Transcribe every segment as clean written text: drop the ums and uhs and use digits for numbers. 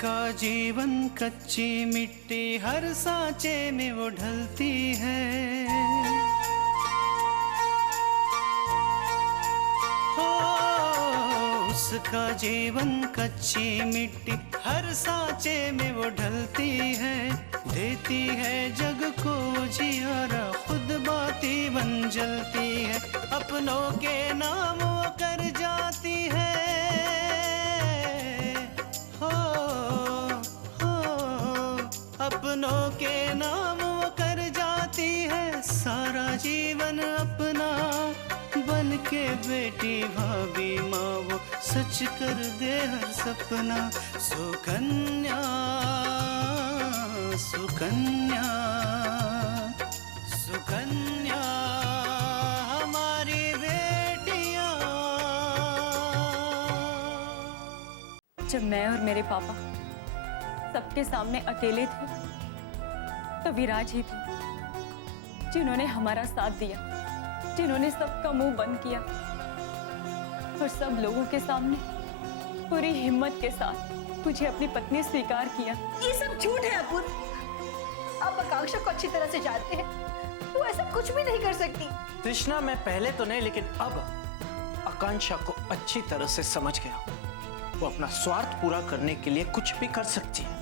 उसका जीवन कच्ची मिट्टी हर सांचे में वो ढलती है। हो उसका जीवन कच्ची मिट्टी हर सांचे में वो ढलती है। देती है जग को जियारा खुद बाती बन जलती है। अपनों के नाम वो कर जाती है। अपनों के नाम वो कर जाती है। सारा जीवन अपना बन के बेटी भाभी माँ वो सच कर दे हर सपना। सुकन्या सुकन्या सुकन्या हमारी बेटियाँ। जब मैं और मेरे पापा सबके सामने अकेले थे तो विराज ही थी जिन्होंने हमारा साथ दिया, जिन्होंने सबका मुंह बंद किया और सब लोगों के सामने पूरी हिम्मत के साथ मुझे अपनी पत्नी स्वीकार किया। ये सब झूठ है अपूर्व। आप आकांक्षा को अच्छी तरह से जानते हैं, वो ऐसा कुछ भी नहीं कर सकती। तृष्णा, मैं पहले तो नहीं लेकिन अब आकांक्षा को अच्छी तरह से समझ गया। वो अपना स्वार्थ पूरा करने के लिए कुछ भी कर सकती है।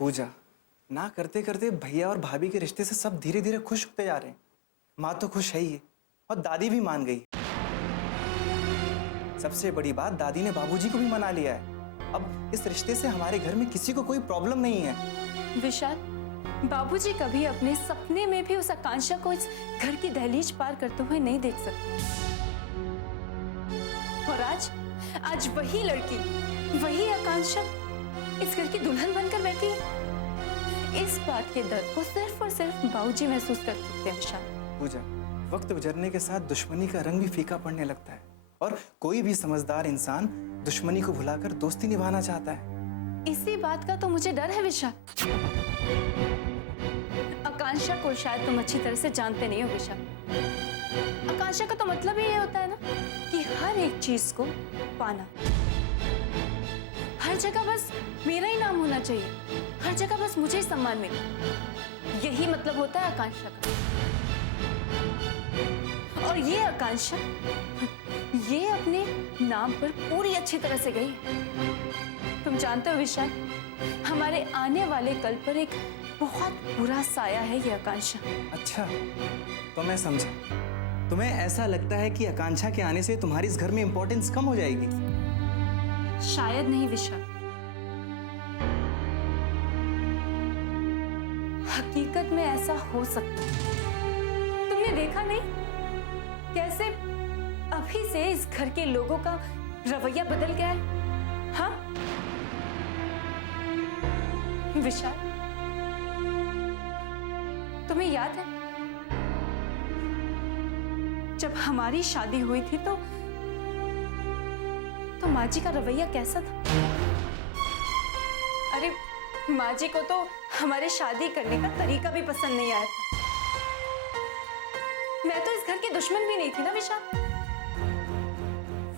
पूजा, ना करते करते भैया और भाभी के रिश्ते से सब धीरे धीरे खुश होते जा रहे हैं। माँ तो खुश है ही है और दादी भी मान गई। सबसे बड़ी बात, दादी ने बाबूजी को भी मना लिया है। अब इस रिश्ते से हमारे घर में किसी को कोई प्रॉब्लम नहीं है। विशाल, बाबूजी कभी अपने सपने में भी उस आकांक्षा को इस घर की दहलीज पार करते हुए नहीं देख सकते। और आज वही लड़की, वही आकांक्षा इस घर की दुल्हन बनकर बैठी है। इस बात के दर्द को सिर्फ और सिर्फ बाबूजी महसूस कर सकते हैं। विशाल, पूजा, वक्त गुजरने के साथ दुश्मनी का रंग भी फीका पड़ने लगता है और कोई भी समझदार इंसान दुश्मनी को भुलाकर दोस्ती निभाना चाहता है। इसी बात का तो मुझे डर है विशाल। आकांक्षा को शायद तुम अच्छी तरह से जानते नहीं हो विशाल। आकांक्षा का तो मतलब ही ये होता है ना कि हर एक चीज को पाना, हर जगह बस मेरा ही नाम होना चाहिए, हर जगह बस मुझे ही सम्मान मिले। यही मतलब होता है आकांक्षा का। और ये आकांक्षा ये अपने नाम पर पूरी अच्छी तरह से गई है। तुम जानते हो विशाल, हमारे आने वाले कल पर एक बहुत बुरा साया है ये आकांक्षा। अच्छा, तो मैं समझा। तुम्हें ऐसा लगता है कि आकांक्षा के आने से तुम्हारी इस घर में इंपॉर्टेंस कम हो जाएगी? शायद नहीं विशाल, हकीकत में ऐसा हो सकता है। तुमने देखा नहीं कैसे अभी से इस घर के लोगों का रवैया बदल गया है? हाँ विशाल, तुम्हें याद है जब हमारी शादी हुई थी तो माँ जी का रवैया कैसा था? अरे माँ जी को तो हमारे शादी करने का तरीका भी पसंद नहीं आया था। मैं तो इस घर की दुश्मन भी नहीं थी ना विशाल।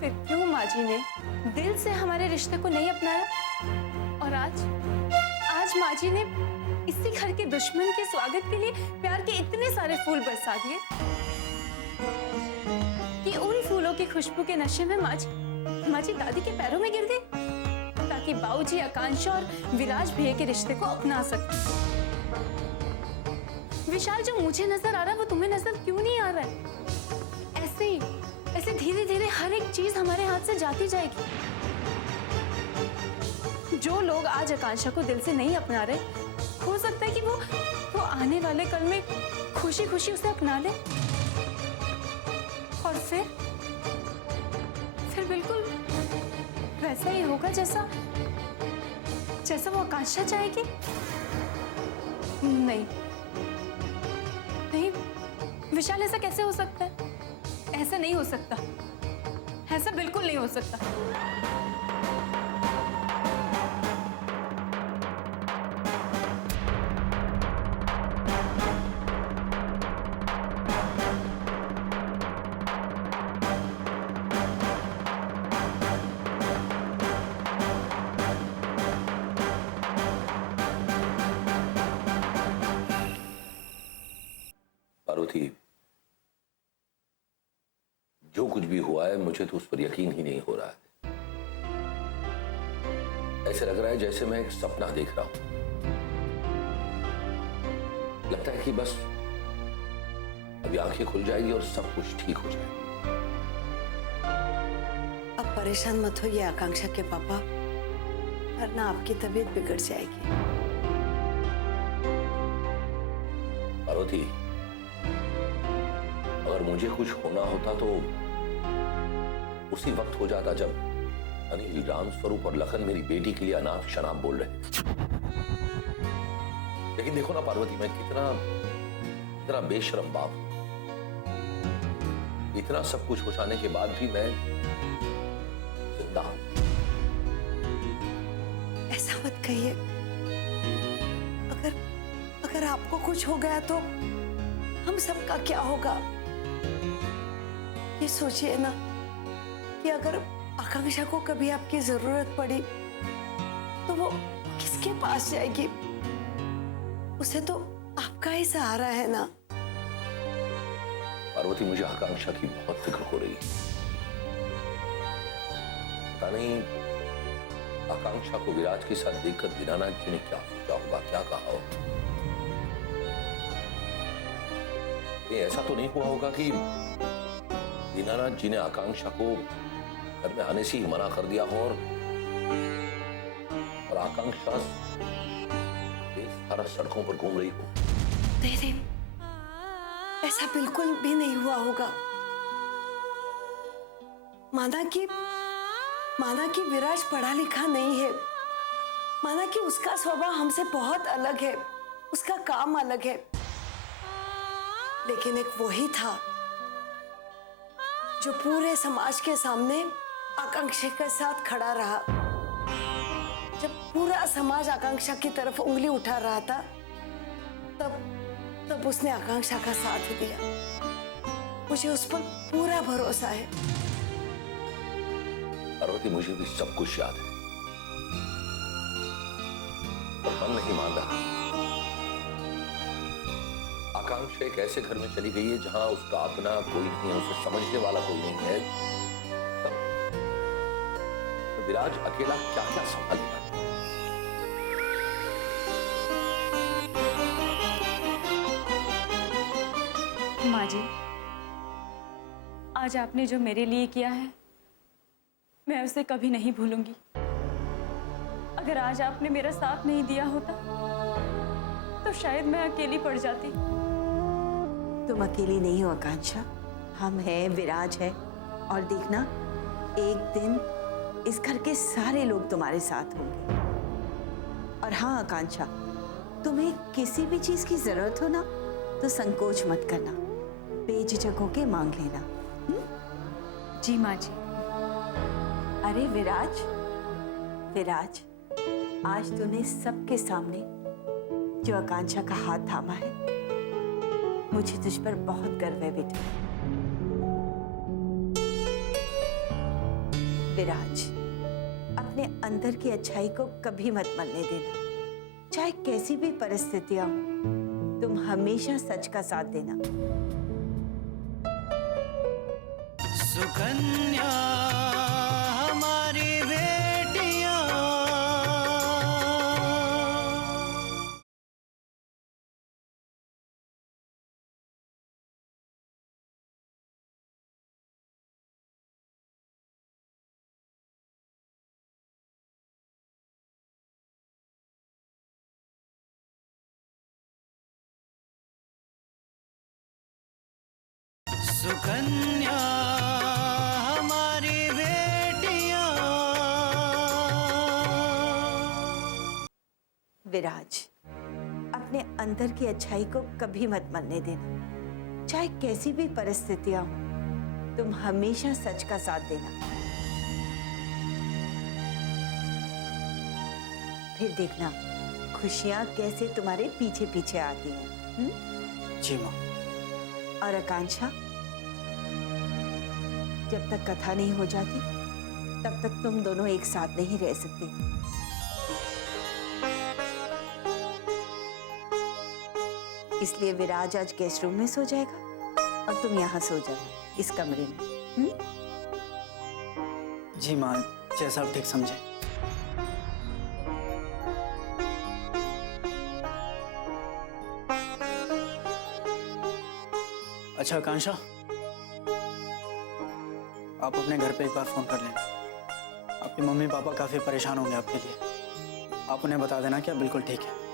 फिर क्यों माँ जी ने दिल से हमारे रिश्ते को नहीं अपनाया? और आज माँ जी ने इसी घर के दुश्मन के स्वागत के लिए प्यार के इतने सारे फूल बरसा दिए कि उन फूलों की खुशबू के नशे में माँ जी दादी के पैरों में गिर गई ताकि बाबूजी आकांक्षा और विराज भैया के रिश्ते को अपना सके। विशाल, जो मुझे नजर आ रहा है वो तुम्हें नजर क्यों नहीं आ रहा है? ऐसे धीरे धीरे हर एक चीज हमारे हाथ से जाती जाएगी। जो लोग आज आकांक्षा को दिल से नहीं अपना रहे, हो सकता है कि वो आने वाले कल में खुशी खुशी उसे अपना ले और फिर बिल्कुल वैसा ही होगा जैसा वो आकांक्षा चाहेगी। नहीं विशाल, ऐसा कैसे हो सकता है? ऐसा नहीं हो सकता, ऐसा बिल्कुल नहीं हो सकता। पार्वती, जो कुछ भी हुआ है मुझे तो उस पर यकीन ही नहीं हो रहा है। ऐसे लग रहा है जैसे मैं एक सपना देख रहा हूं। लगता है कि बस अभी आंखें खुल जाएगी और सब कुछ ठीक हो जाएगा। अब परेशान मत होइए आकांक्षा के पापा, वरना आपकी तबीयत बिगड़ जाएगी। पार्वती, अगर मुझे कुछ होना होता तो उसी वक्त हो जाता जब अनिल, रामस्वरूप और लखन मेरी बेटी के लिए अनाप शनाप बोल रहे थे। लेकिन देखो ना पार्वती, मैं कितना बेशरम बाप हूं। इतना सब कुछ हो जाने के बाद भी मैं जिंदा हूं। ऐसा मत कहिए। अगर आपको कुछ हो गया तो हम सबका क्या होगा? ये सोचिए ना कि अगर आकांक्षा को कभी आपकी जरूरत पड़ी तो वो किसके पास जाएगी? उसे तो आपका ही सहारा है ना। पार्वती, मुझे आकांक्षा की बहुत फिक्र हो रही है। पता नहीं आकांक्षा को विराज के साथ देखकर दीनानाथ जी ने क्या सोचा होगा, क्या कहा होगा। ये ऐसा तो नहीं हुआ होगा कि दीनानाथ जी ने आकांक्षा को घर में आने से ही मना कर दिया हो और आकांक्षा सारा सड़कों पर घूम रही हो। नहीं, ऐसा बिल्कुल भी नहीं हुआ होगा। माना कि विराज पढ़ा लिखा नहीं है, माना कि उसका स्वभाव हमसे बहुत अलग है, उसका काम अलग है, लेकिन एक वही था जो पूरे समाज के सामने आकांक्षा के साथ खड़ा रहा। जब पूरा समाज आकांक्षा की तरफ उंगली उठा रहा था, तब उसने आकांक्षा का साथ दिया। मुझे उस पर पूरा भरोसा है। पार्वती, मुझे भी सब कुछ याद है, पर मन नहीं मान रहा। आकांक्षा एक ऐसे घर में चली गई है जहां उसका अपना कोई नहीं है, उसे समझने वाला कोई नहीं है। तो विराज अकेला क्या क्या संभालेगा? माँ जी, आज आपने जो मेरे लिए किया है मैं उसे कभी नहीं भूलूंगी। अगर आज आपने मेरा साथ नहीं दिया होता तो शायद मैं अकेली पड़ जाती। तुम अकेली नहीं हो आकांक्षा, हम हैं, विराज है, और देखना एक दिन इस घर के सारे लोग तुम्हारे साथ होंगे। और हाँ आकांक्षा, तुम्हें किसी भी चीज की जरूरत हो ना तो संकोच मत करना, बेझिझक होके मांग लेना। जी माँ जी। अरे विराज, आज तूने सबके सामने जो आकांक्षा का हाथ थामा है, मुझे तुझ पर बहुत गर्व है बेटा। विराज, अपने अंदर की अच्छाई को कभी मत मरने देना। चाहे कैसी भी परिस्थितियां हो, तुम हमेशा सच का साथ देना। सुकन्या हमारी बेटियां, सुकन्या हमारी बेटियां। विराज, अपने अंदर की अच्छाई को कभी मत मरने देना। चाहे कैसी भी परिस्थितियां हो, तुम हमेशा सच का साथ देना। फिर देखना खुशियां कैसे तुम्हारे पीछे पीछे आती हैं। जी माँ। और आकांक्षा, जब तक कथा नहीं हो जाती तब तक तुम दोनों एक साथ नहीं रह सकते। इसलिए विराज आज गेस्ट रूम में सो जाएगा और तुम यहाँ सो जाना इस कमरे में। जी माँ, जैसा आप ठीक समझे। अच्छा आकांक्षा, आप अपने घर पे एक बार फोन कर लेना। आपके मम्मी पापा काफी परेशान होंगे आपके लिए। आप उन्हें बता देना कि आप बिल्कुल ठीक है।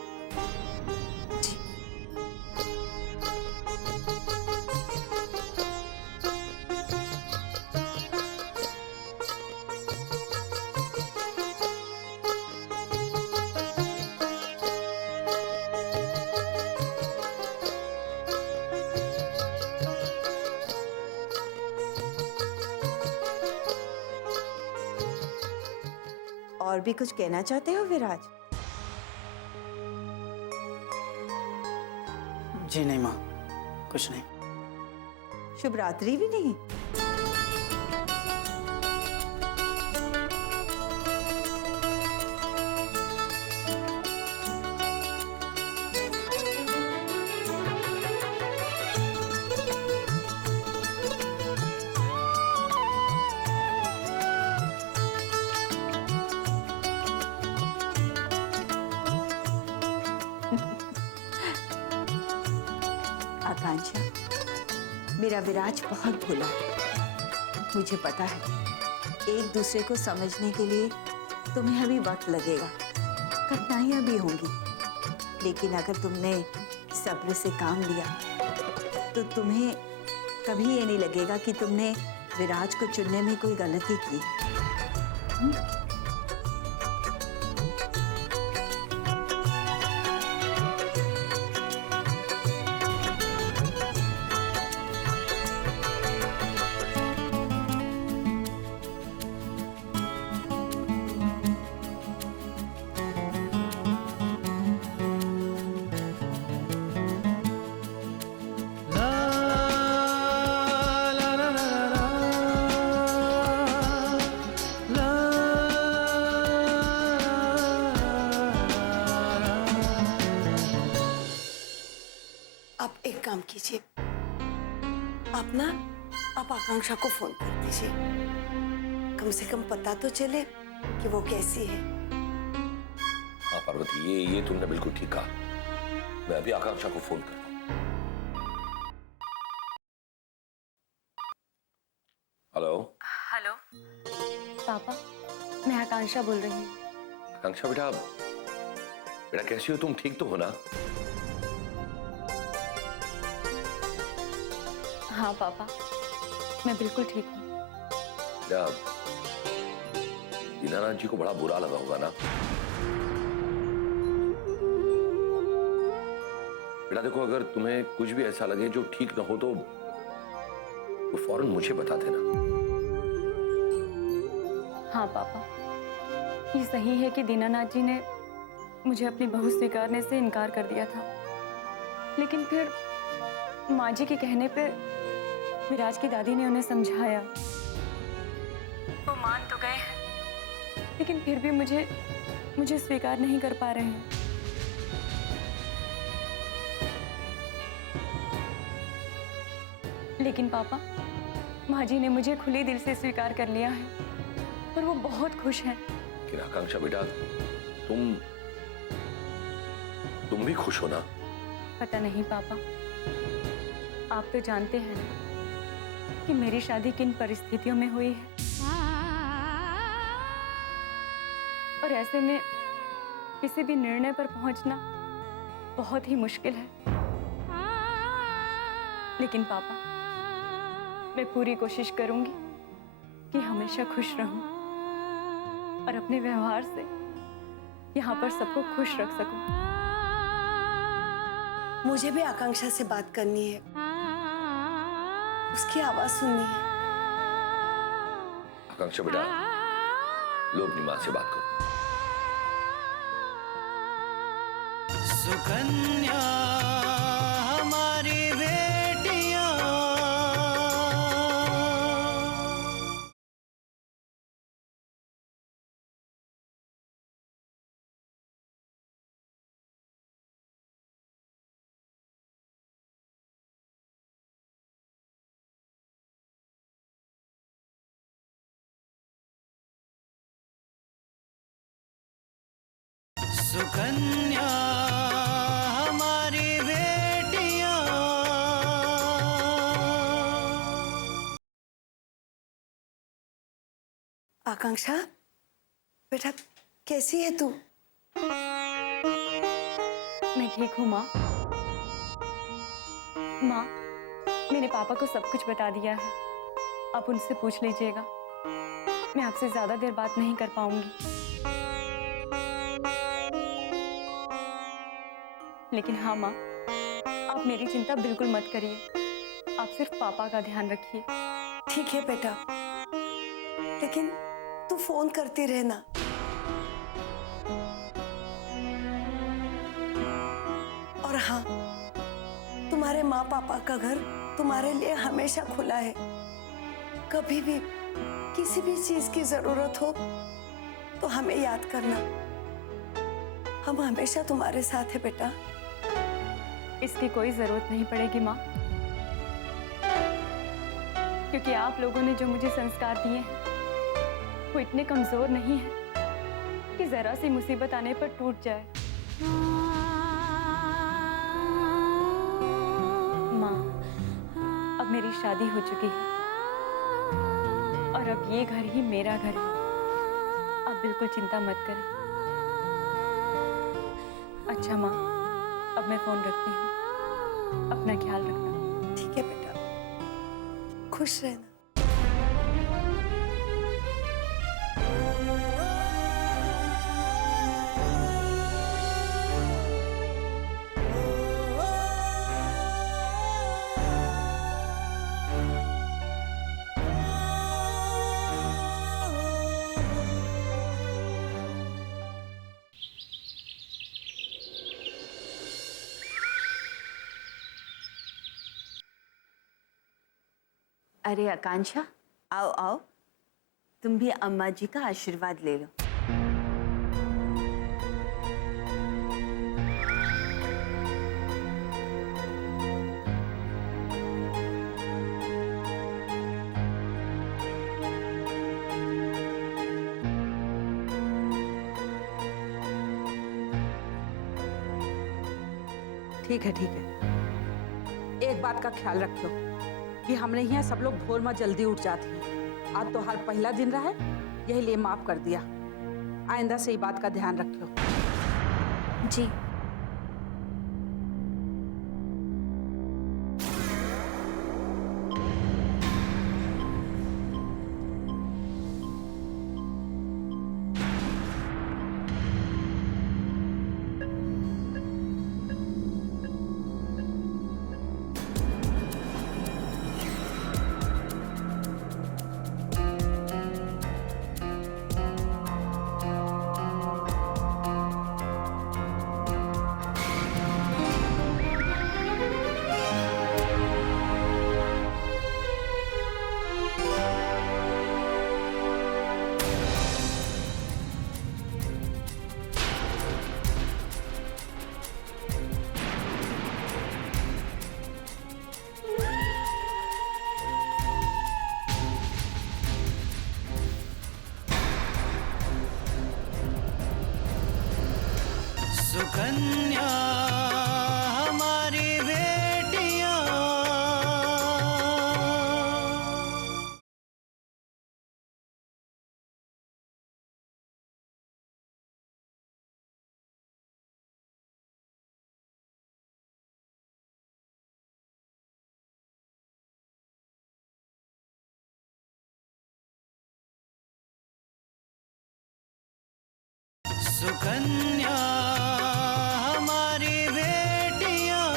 और भी कुछ कहना चाहते हो विराज? जी नहीं माँ, कुछ नहीं। शुभ रात्रि भी नहीं? आकांक्षा, मेरा विराज बहुत भोला है। मुझे पता है एक दूसरे को समझने के लिए तुम्हें अभी वक्त लगेगा, कठिनाइयां भी होंगी, लेकिन अगर तुमने सब्र से काम लिया तो तुम्हें कभी ये नहीं लगेगा कि तुमने विराज को चुनने में कोई गलती की। आप एक काम कीजिए, आप आकांक्षा को फोन कर दीजिए। कम से कम पता तो चले कि वो कैसी है। हाँ पार्वती, ये तुमने बिल्कुल ठीक कहा। मैं अभी आकांक्षा को फोन करता हूँ। हेलो। हेलो पापा, मैं आकांक्षा बोल रही हूँ। आकांक्षा बेटा, बेटा कैसी हो तुम? ठीक तो हो ना? हाँ पापा, मैं बिल्कुल ठीक हूँ। बेटा, दीनानाथ जी को बड़ा बुरा लगा होगा ना? बेटा देखो, अगर तुम्हें कुछ भी ऐसा लगे जो ठीक ना हो तो फौरन मुझे बता देना। हाँ पापा, ये सही है कि दीनानाथ जी ने मुझे अपनी बहू स्वीकारने से इनकार कर दिया था, लेकिन फिर माँ जी के कहने पे विराज की दादी ने उन्हें समझाया। वो मान तो गए हैं, लेकिन फिर भी मुझे स्वीकार नहीं कर पा रहे हैं। लेकिन पापा, माँ जी ने मुझे खुले दिल से स्वीकार कर लिया है और वो बहुत खुश हैं। लेकिन आकांक्षा बेटा, तुम भी खुश हो ना? पता नहीं पापा, आप तो जानते हैं ना कि मेरी शादी किन परिस्थितियों में हुई है, और ऐसे में किसी भी निर्णय पर पहुंचना बहुत ही मुश्किल है। लेकिन पापा, मैं पूरी कोशिश करूंगी कि हमेशा खुश रहूं और अपने व्यवहार से यहाँ पर सबको खुश रख सकूं। मुझे भी आकांक्षा से बात करनी है, उसकी आवाज सुननी है। आकांक्षा बेटा, लो अपनी माँ से बात करो। सुकन्या सुकन्या हमारी बेटियां। आकांक्षा, बेटा कैसी है तू? मैं ठीक हूँ माँ। माँ, मैंने पापा को सब कुछ बता दिया है, आप उनसे पूछ लीजिएगा। मैं आपसे ज्यादा देर बात नहीं कर पाऊंगी, लेकिन हाँ माँ, आप मेरी चिंता बिल्कुल मत करिए। आप सिर्फ पापा का ध्यान रखिए। ठीक है बेटा, लेकिन तू फोन करती रहना। और हाँ, तुम्हारे माँ पापा का घर तुम्हारे लिए हमेशा खुला है। कभी भी किसी भी चीज की जरूरत हो तो हमें याद करना। हम हमेशा तुम्हारे साथ है बेटा। इसकी कोई जरूरत नहीं पड़ेगी माँ, क्योंकि आप लोगों ने जो मुझे संस्कार दिए हैं वो इतने कमजोर नहीं है कि जरा सी मुसीबत आने पर टूट जाए। माँ, अब मेरी शादी हो चुकी है और अब ये घर ही मेरा घर है। आप बिल्कुल चिंता मत करें। अच्छा माँ, अब मैं फोन रखती हूँ। अपना ख्याल रखना। ठीक है बेटा, खुश रहना। अरे आकांक्षा, आओ आओ, तुम भी अम्मा जी का आशीर्वाद ले लो। ठीक है ठीक है। एक बात का ख्याल रखियो कि हमने यहाँ सब लोग भोर में जल्दी उठ जाती हैं। आज तो हर पहला दिन रहा है, यही लिए माफ कर दिया। आइंदा से ये बात का ध्यान रखियो। जी। सुकन्या हमारी बेटियां। सुकन्या हमारी बेटियां।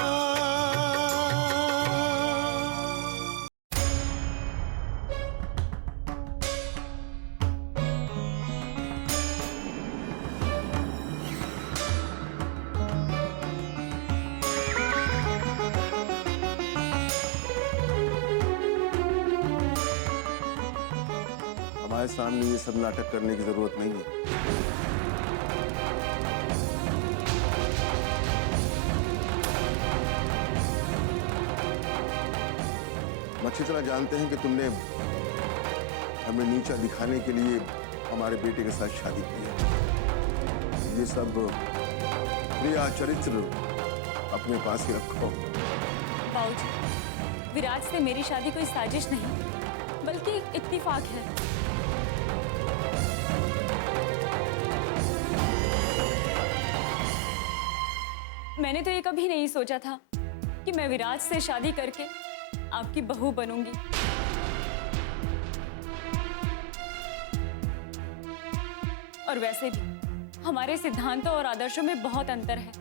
हमारे सामने ये सब नाटक करने की जरूरत नहीं है। हम अच्छी तरह जानते हैं कि तुमने हमें नीचा दिखाने के लिए हमारे बेटे के साथ शादी की है। ये सब प्रिया, चरित्र अपने पास ही रखो। बाबूजी, विराज से मेरी शादी कोई साजिश नहीं बल्कि एक इत्तेफाक है। मैंने तो ये कभी नहीं सोचा था कि मैं विराज से शादी करके आपकी बहू बनूंगी। और वैसे भी हमारे सिद्धांतों और आदर्शों में बहुत अंतर है,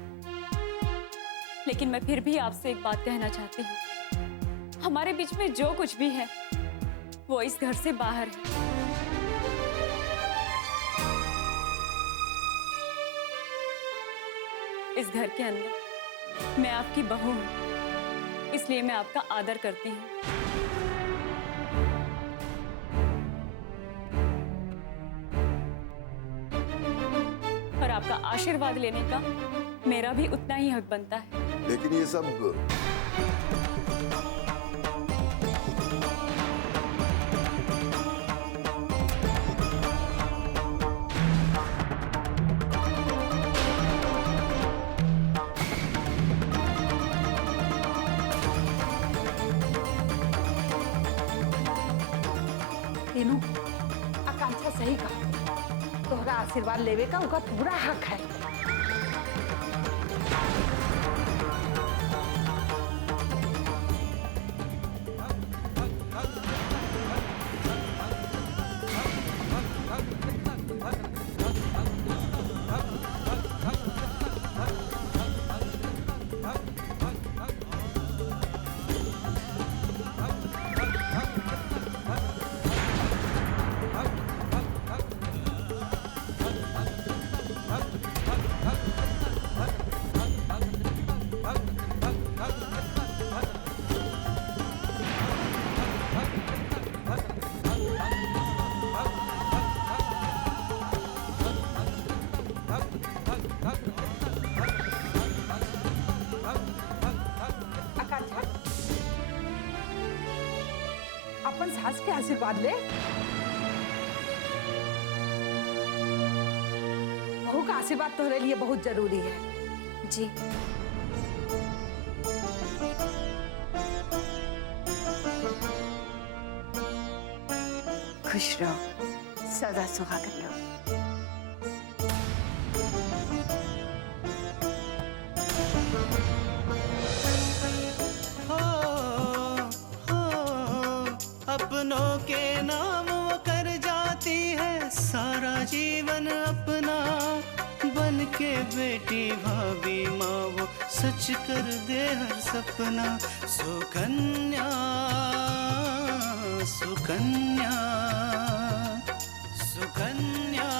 लेकिन मैं फिर भी आपसे एक बात कहना चाहती हूँ। हमारे बीच में जो कुछ भी है वो इस घर से बाहर है। इस घर के अंदर मैं आपकी बहू हूं, इसलिए मैं आपका आदर करती हूँ। और आपका आशीर्वाद लेने का मेरा भी उतना ही हक बनता है। लेकिन ये सब तीनों, आकांक्षा सही कहा, तोहरा आशीर्वाद लेवे का उनका पूरा हक है। अपन सास के आशीर्वाद ले। बहू का आशीर्वाद तोहरे लिए बहुत जरूरी है। जी। खुश रहो, सदा सुहागन रहो। अपनों के नाम वो कर जाती है सारा जीवन अपना, बन के बेटी भाभी माँ वो सच कर दे हर सपना। सुकन्या सुकन्या सुकन्या